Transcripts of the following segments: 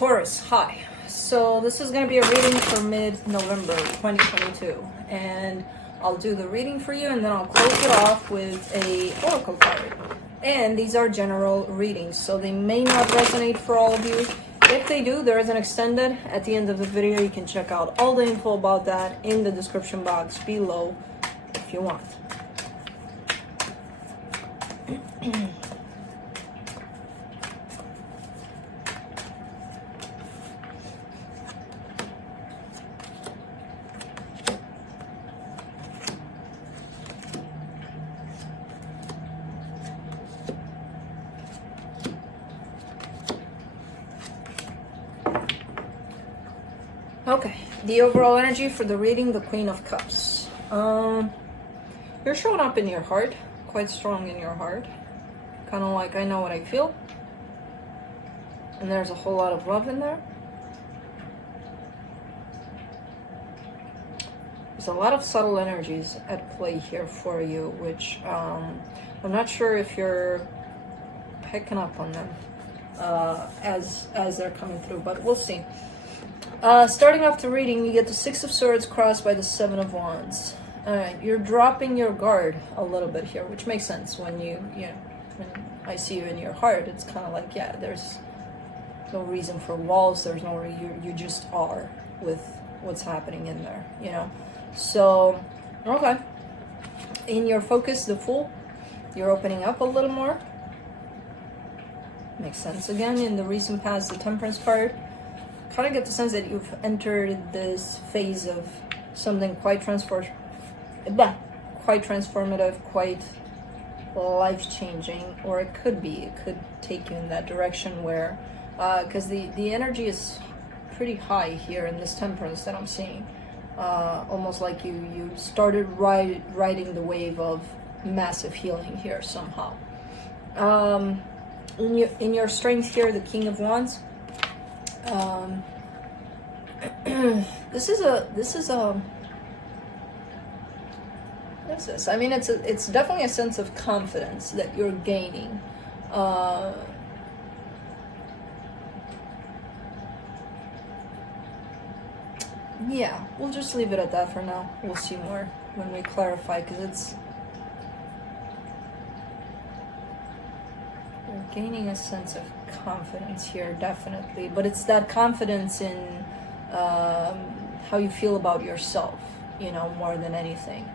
Taurus, hi. So this is going to be a reading for mid-November 2022, and I'll do the reading for you and then I'll close it off with a oracle card. And these are general readings, so they may not resonate for all of you. If they do, there is an extended at the end of the video. You can check out all the info about that in the description box below if you want. Okay, the overall energy for the reading, the Queen of Cups. You're showing up in your heart, quite strong in your heart. Kind of like, I know what I feel. And there's a whole lot of love in there. There's a lot of subtle energies at play here for you, which I'm not sure if you're picking up on them as they're coming through, but we'll see. Starting off the reading, you get the Six of Swords crossed by the Seven of Wands. Alright, you're dropping your guard a little bit here, which makes sense when when I see you in your heart. It's kind of like, yeah, there's no reason for walls. There's no you just are with what's happening in there, you know. So, okay. In your focus, the Fool, you're opening up a little more. Makes sense. Again, in the recent past, the Temperance card. Kind of get the sense that you've entered this phase of something quite transformative, quite life-changing, or it could take you in that direction where, because the energy is pretty high here in this Temperance that I'm seeing, almost like you started riding the wave of massive healing here somehow. In your strength here, the King of Wands. This is what is this? I mean, it's definitely a sense of confidence that you're gaining. Yeah, we'll just leave it at that for now. We'll see more when we clarify, because you're gaining a sense of confidence here, definitely, but it's that confidence in how you feel about yourself, you know, more than anything.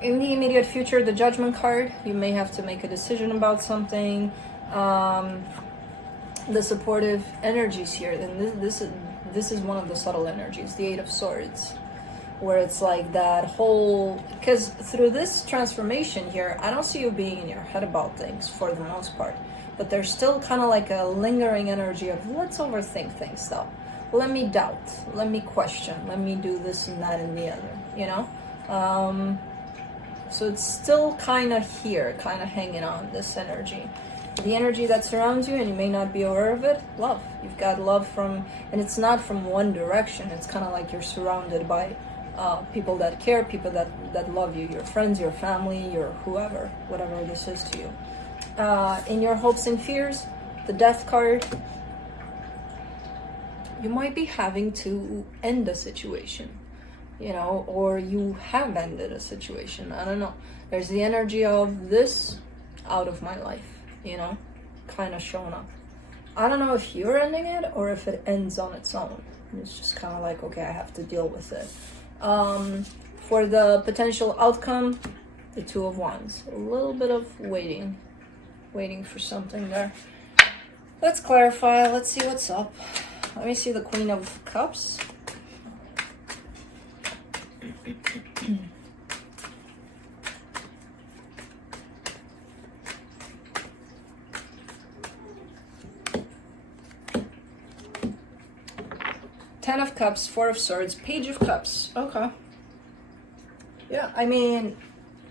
In the immediate future, the Judgment card, you may have to make a decision about something. The supportive energies here, and this is one of the subtle energies, the Eight of Swords, where it's like that whole, because through this transformation here, I don't see you being in your head about things for the most part, but there's still kind of like a lingering energy of, let's overthink things though. Let me doubt, let me question, let me do this and that and the other, you know? So it's still kind of here, kind of hanging on, this energy. The energy that surrounds you, and you may not be aware of it, love. You've got love from, and it's not from one direction, it's kind of like you're surrounded by people that care, people that love you, your friends, your family, your whoever, whatever this is to you. In your hopes and fears, the Death card, you might be having to end a situation, you know, or you have ended a situation. I don't know. There's the energy of this out of my life, you know, kind of showing up. I don't know if you're ending it or if it ends on its own. It's just kind of like, okay, I have to deal with it. For the potential outcome, the Two of Wands. A little bit of waiting for something there. Let's clarify. Let's see what's up. Let me see the Queen of Cups. Ten of Cups, Four of Swords, Page of Cups. Okay. Yeah, I mean,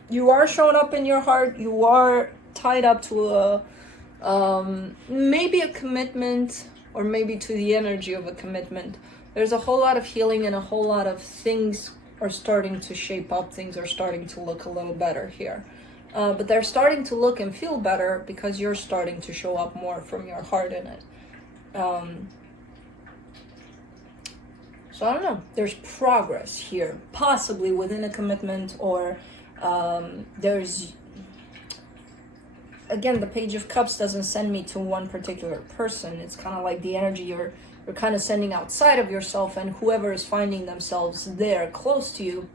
you are showing up in your heart. You are tied up to a maybe a commitment, or maybe to the energy of a commitment. There's a whole lot of healing, and a whole lot of things are starting to shape up. Things are starting to look a little better here. but they're starting to look and feel better because you're starting to show up more from your heart in it. So I don't know, there's progress here, possibly within a commitment, or there's, again, the Page of Cups doesn't send me to one particular person. It's kind of like the energy you're kind of sending outside of yourself, and whoever is finding themselves there close to you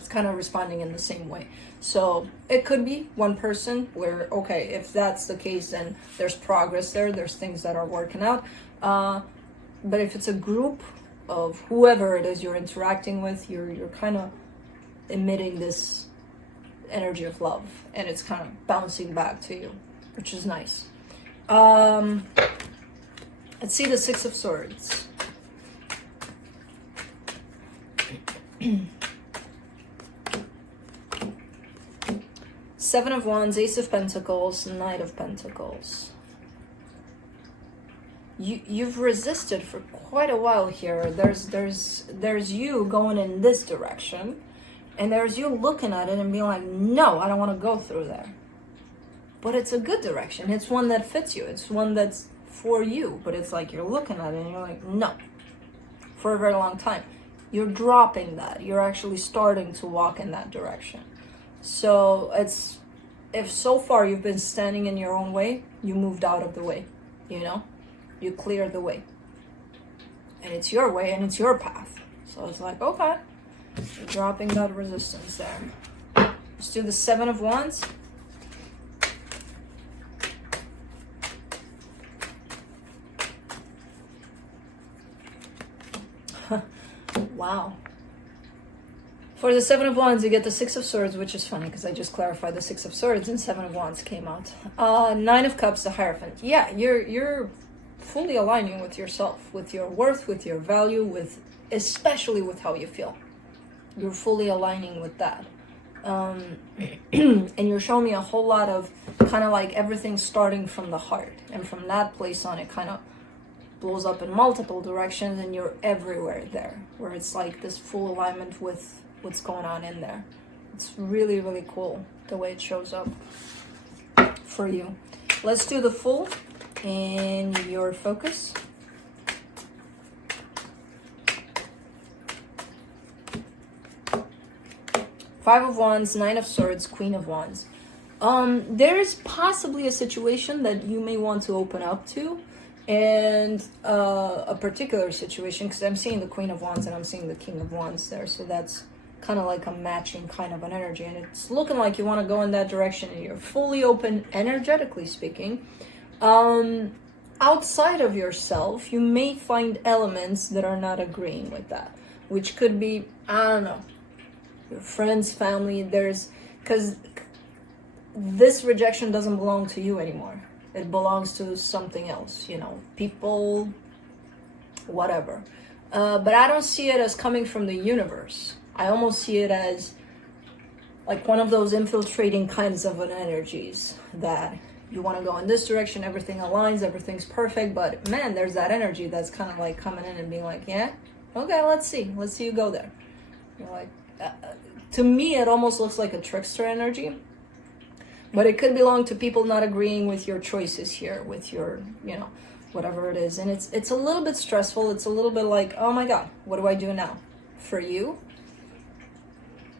is kind of responding in the same way. So it could be one person where, okay, if that's the case, then there's progress there, there's things that are working out. But if it's a group of whoever it is you're interacting with, you're kind of emitting this energy of love, and it's kind of bouncing back to you, which is nice. Let's see the Six of Swords. Seven of Wands, Ace of Pentacles, Knight of Pentacles. You've resisted for quite a while here. There's you going in this direction, and there's you looking at it and being like, no, I don't want to go through there. But it's a good direction. It's one that fits you. It's one that's for you. But it's like you're looking at it and you're like, no, for a very long time. You're dropping that. You're actually starting to walk in that direction. So it's, if so far you've been standing in your own way, you moved out of the way, you know? You cleared the way. And it's your way and it's your path. So it's like, okay, you're dropping that resistance there. Let's do the Seven of Wands. Wow. For the Seven of Wands, you get the Six of Swords, which is funny because I just clarified the Six of Swords and Seven of Wands came out. Nine of Cups, the Hierophant. Yeah, you're fully aligning with yourself, with your worth, with your value, with especially with how you feel. You're fully aligning with that. And you're showing me a whole lot of kind of like everything starting from the heart. And from that place on, it kind of blows up in multiple directions and you're everywhere there. Where it's like this full alignment with what's going on in there. It's really, really cool the way it shows up for you. Let's do the full in your focus. Five of Wands, Nine of Swords, Queen of Wands. There's possibly a situation that you may want to open up to, and a particular situation, because I'm seeing the Queen of Wands and I'm seeing the King of Wands there, so that's kind of like a matching kind of an energy, and it's looking like you want to go in that direction and you're fully open, energetically speaking. Outside of yourself, you may find elements that are not agreeing with that, which could be, I don't know, your friends, family. Because this rejection doesn't belong to you anymore. It belongs to something else, you know, people, whatever. But I don't see it as coming from the universe. I almost see it as like one of those infiltrating kinds of an energies that you want to go in this direction, everything aligns, everything's perfect, but man, there's that energy that's kind of like coming in and being like, yeah, okay, let's see you go there. You're like, to me, it almost looks like a trickster energy, but it could belong to people not agreeing with your choices here, with your, you know, whatever it is. And it's a little bit stressful. It's a little bit like, oh my God, what do I do now? For you,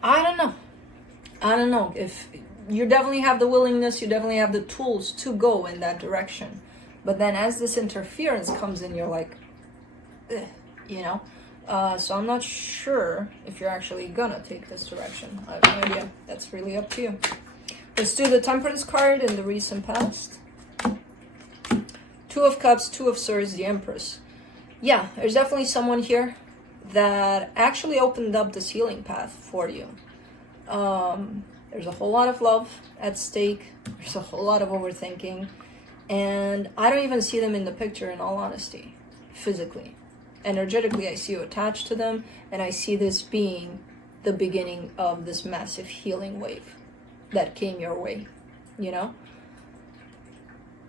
I don't know if you definitely have the willingness, you definitely have the tools to go in that direction. But then as this interference comes in, you're like, you know? So I'm not sure if you're actually gonna take this direction. I have no idea. That's really up to you. Let's do the Temperance card in the recent past. Two of Cups, Two of Swords, the Empress. Yeah, there's definitely someone here that actually opened up this healing path for you. There's a whole lot of love at stake. There's a whole lot of overthinking. And I don't even see them in the picture, in all honesty, physically. Energetically, I see you attached to them, and I see this being the beginning of this massive healing wave that came your way, you know?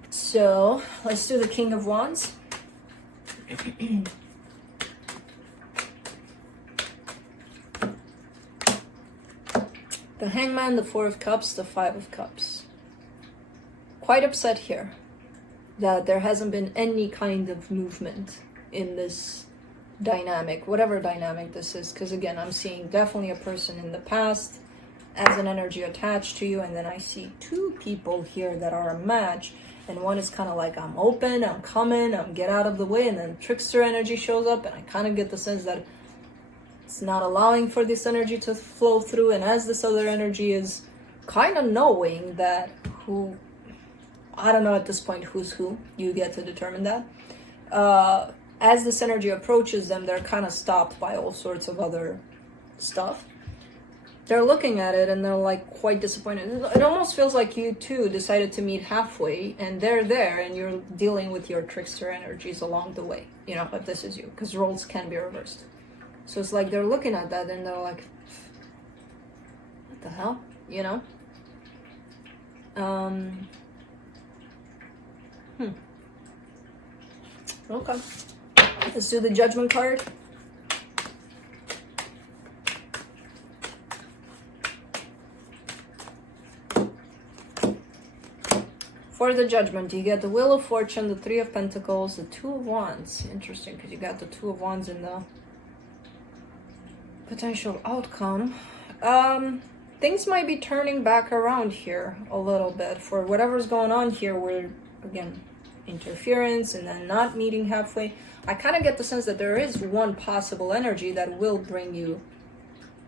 So, let's do the King of Wands. The Hangman, the Four of Cups, the Five of Cups. Quite upset here that there hasn't been any kind of movement in this dynamic, whatever dynamic this is, because again, I'm seeing definitely a person in the past as an energy attached to you, and then I see two people here that are a match, and one is kind of like, I'm open, I'm coming, I'm get out of the way, and then trickster energy shows up, and I kind of get the sense that it's not allowing for this energy to flow through, and as this other energy is kind of knowing that who, I don't know at this point who's who, you get to determine that. As this energy approaches them, they're kind of stopped by all sorts of other stuff. They're looking at it and they're like quite disappointed. It almost feels like you two decided to meet halfway and they're there and you're dealing with your trickster energies along the way, you know, if this is you, because roles can be reversed. So it's like they're looking at that and they're like, what the hell, you know? Okay. Let's do the Judgment card. For the Judgment, you get the Wheel of Fortune, the Three of Pentacles, the Two of Wands. Interesting, because you got the Two of Wands in the potential outcome. Things might be turning back around here a little bit for whatever's going on here where, again, interference and then not meeting halfway. I kind of get the sense that there is one possible energy that will bring you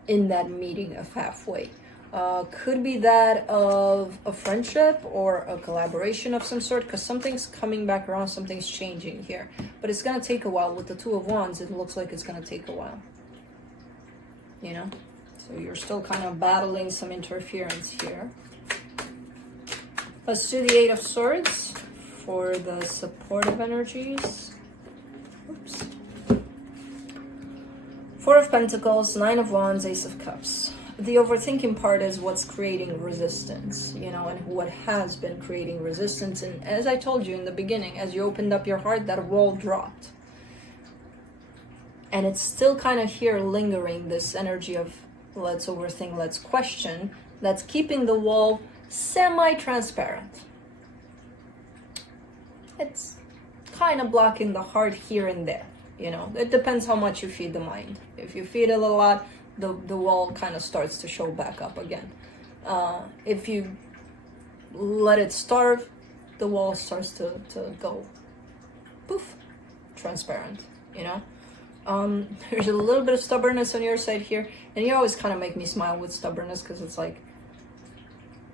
in that meeting of halfway. Could be that of a friendship or a collaboration of some sort, because something's coming back around, something's changing here. But it's going to take a while. With the Two of Wands, it looks like it's going to take a while. You know? So you're still kind of battling some interference here. Let's do the Eight of Swords for the supportive energies. Oops. Four of Pentacles, Nine of Wands, Ace of Cups. The overthinking part is what's creating resistance, you know, and what has been creating resistance. And as I told you in the beginning, as you opened up your heart, that wall dropped. And it's still kind of here lingering, this energy of let's overthink, let's question, that's keeping the wall semi-transparent. It's kind of blocking the heart here and there, you know. It depends how much you feed the mind. If you feed it a lot, the wall kind of starts to show back up again. If you let it starve, the wall starts to go poof, transparent, you know. There's a little bit of stubbornness on your side here, and you always kind of make me smile with stubbornness, because it's like,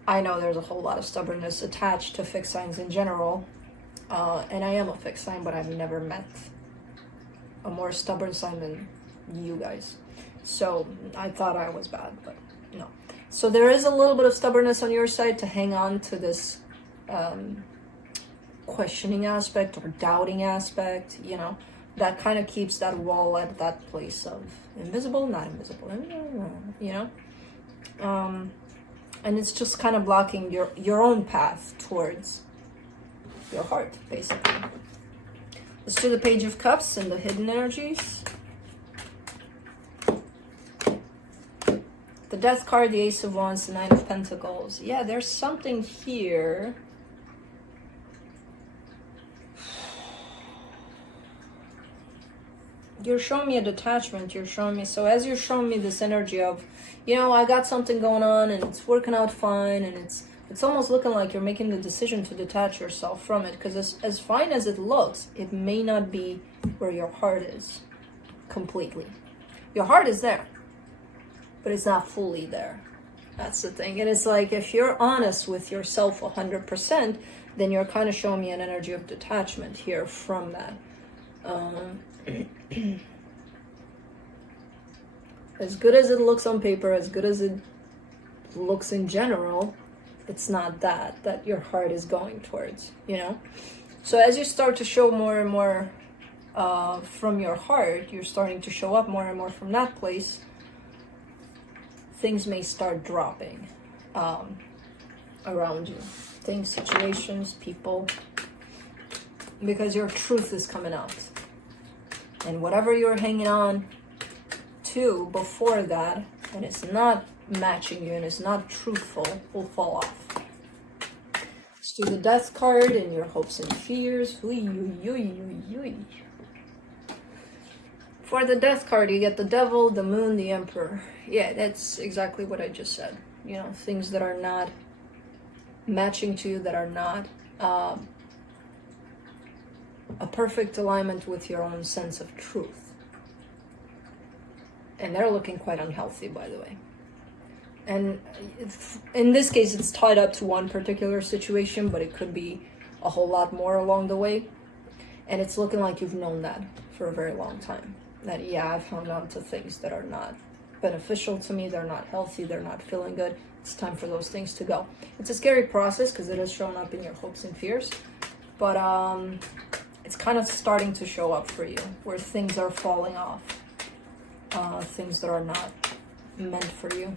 I know there's a whole lot of stubbornness attached to fixed signs in general, and I am a fixed sign, but I've never met a more stubborn sign than you guys. So I thought I was bad, but no. So there is a little bit of stubbornness on your side to hang on to this questioning aspect or doubting aspect, you know, that kind of keeps that wall at that place of invisible, not invisible, you know. And it's just kind of blocking your own path towards your heart, basically. Let's do the Page of Cups and the hidden energies. The Death card, the Ace of Wands, the Nine of Pentacles. Yeah, there's something here. You're showing me a detachment. You're showing me, so as you're showing me this energy of, you know, I got something going on and it's working out fine, and it's almost looking like you're making the decision to detach yourself from it, because as fine as it looks, it may not be where your heart is completely. Your heart is there, but it's not fully there. That's the thing. And it's like, if you're honest with yourself 100%, then you're kind of showing me an energy of detachment here from that. As good as it looks on paper, as good as it looks in general, it's not that your heart is going towards, you know. So as you start to show more and more from your heart, you're starting to show up more and more from that place, things may start dropping around you. Things, situations, people, because your truth is coming out. And whatever you're hanging on to before that and it's not matching you and it's not truthful will fall off. Let's do the Death card and your hopes and fears. For the Death card, you get the Devil, the Moon, the Emperor. Yeah, that's exactly what I just said. You know, things that are not matching to you, that are not a perfect alignment with your own sense of truth. And they're looking quite unhealthy, by the way. And in this case, it's tied up to one particular situation, but it could be a whole lot more along the way. And it's looking like you've known that for a very long time. That, yeah, I've hung on to things that are not beneficial to me, they're not healthy, they're not feeling good. It's time for those things to go. It's a scary process because it is showing up in your hopes and fears. But it's kind of starting to show up for you, where things are falling off. Things that are not meant for you.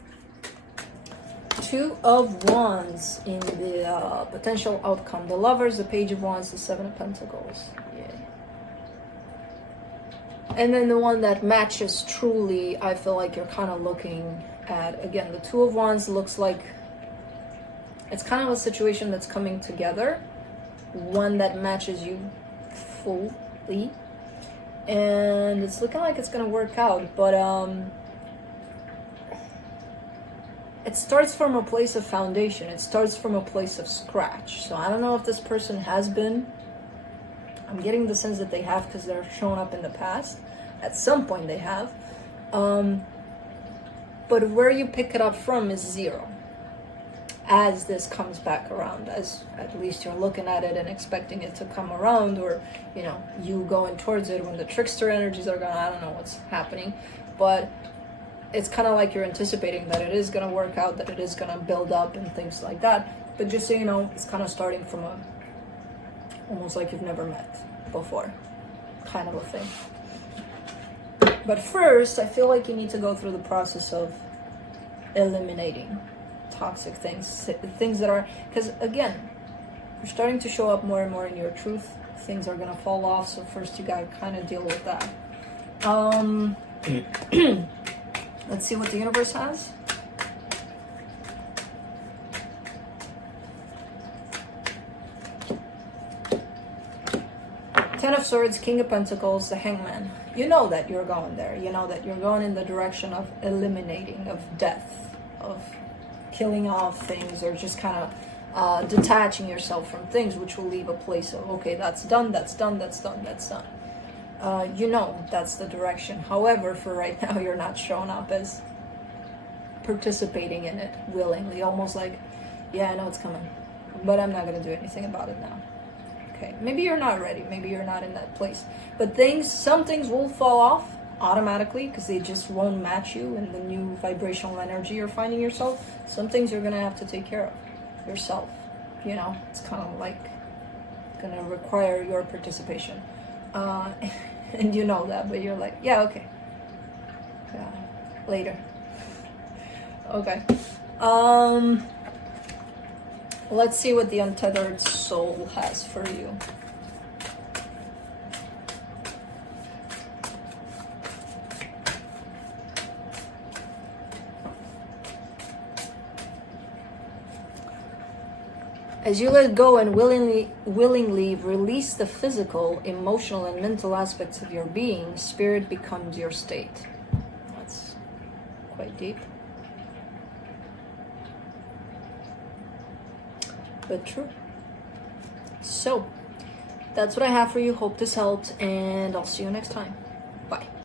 Two of Wands in the potential outcome. The Lovers, the Page of Wands, the Seven of Pentacles. Yeah. And then the one that matches truly, I feel like you're kind of looking at, again, the Two of Wands looks like it's kind of a situation that's coming together. One that matches you fully. And it's looking like it's going to work out, but it starts from a place of foundation. It starts from a place of scratch. So I don't know if this person has been. I'm getting the sense that they have because they're showing up in the past. At some point they have. But where you pick it up from is zero. As this comes back around, as at least you're looking at it and expecting it to come around, or, you know, you going towards it when the trickster energies are gone. I don't know what's happening, but it's kind of like you're anticipating that it is going to work out, that it is going to build up and things like that. But just so you know, it's kind of starting from a, almost like you've never met before kind of a thing. But first, I feel like you need to go through the process of eliminating toxic things that are, because again, you're starting to show up more and more in your truth. Things are going to fall off, so first you got to kind of deal with that. Let's see what the universe has. Ten of Swords, King of Pentacles, the Hangman. You know that you're going there. You know that you're going in the direction of eliminating, of death, of killing off things, or just kind of detaching yourself from things, which will leave a place of, okay, that's done, that's done, that's done, that's done. You know that's the direction. However, for right now, you're not showing up as participating in it willingly, almost like, yeah, I know it's coming, but I'm not going to do anything about it now. Okay, maybe you're not ready, maybe you're not in that place, but some things will fall off automatically because they just won't match you in the new vibrational energy you're finding yourself. Some things you're going to have to take care of yourself. You know, it's kind of like going to require your participation. And you know that, but you're like, yeah, okay. Later. Okay. Let's see what the untethered soul has for you. As you let go and willingly release the physical, emotional, and mental aspects of your being, spirit becomes your state. That's quite deep. But true. So, that's what I have for you. Hope this helped, and I'll see you next time. Bye.